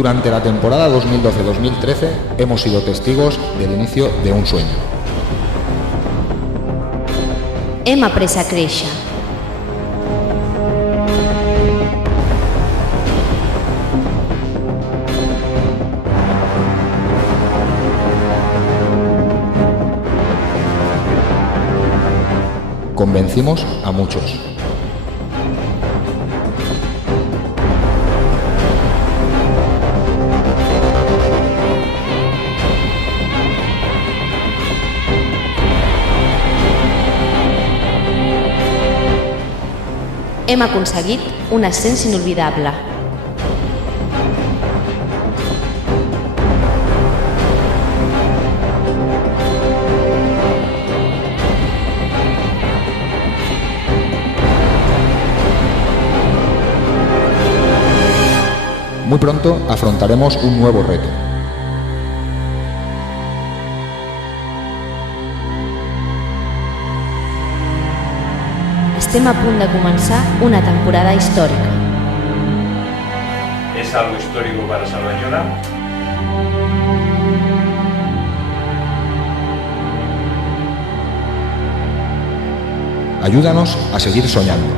Durante la temporada 2012-2013 hemos sido testigos del inicio de un sueño. Hem après a créixer. Convencimos a muchos. Hem aconseguit un ascens inolvidable. Muy pronto afrontaremos un nuevo reto. Estem a punt de començar una temporada històrica. ¿Es algo histórico para Sardañola? Ayúdanos a seguir soñando.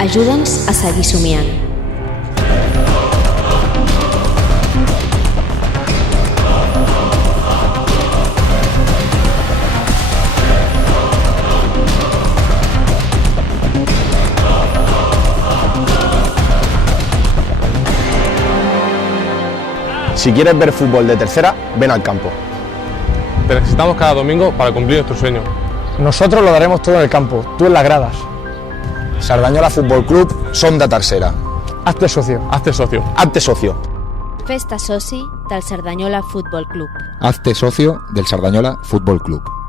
Ajuda'ns a seguir somiant. Si quieres ver fútbol de tercera, ven al campo. Te necesitamos cada domingo para cumplir nuestro sueño. Nosotros lo daremos todo en el campo, tú en las gradas. Sardañola Fútbol Club són de tercera. Hazte socio. Hazte socio. Hazte socio. Fes-te soci del Cerdanyola Futbol Club. Hazte socio del Sardañola Fútbol Club.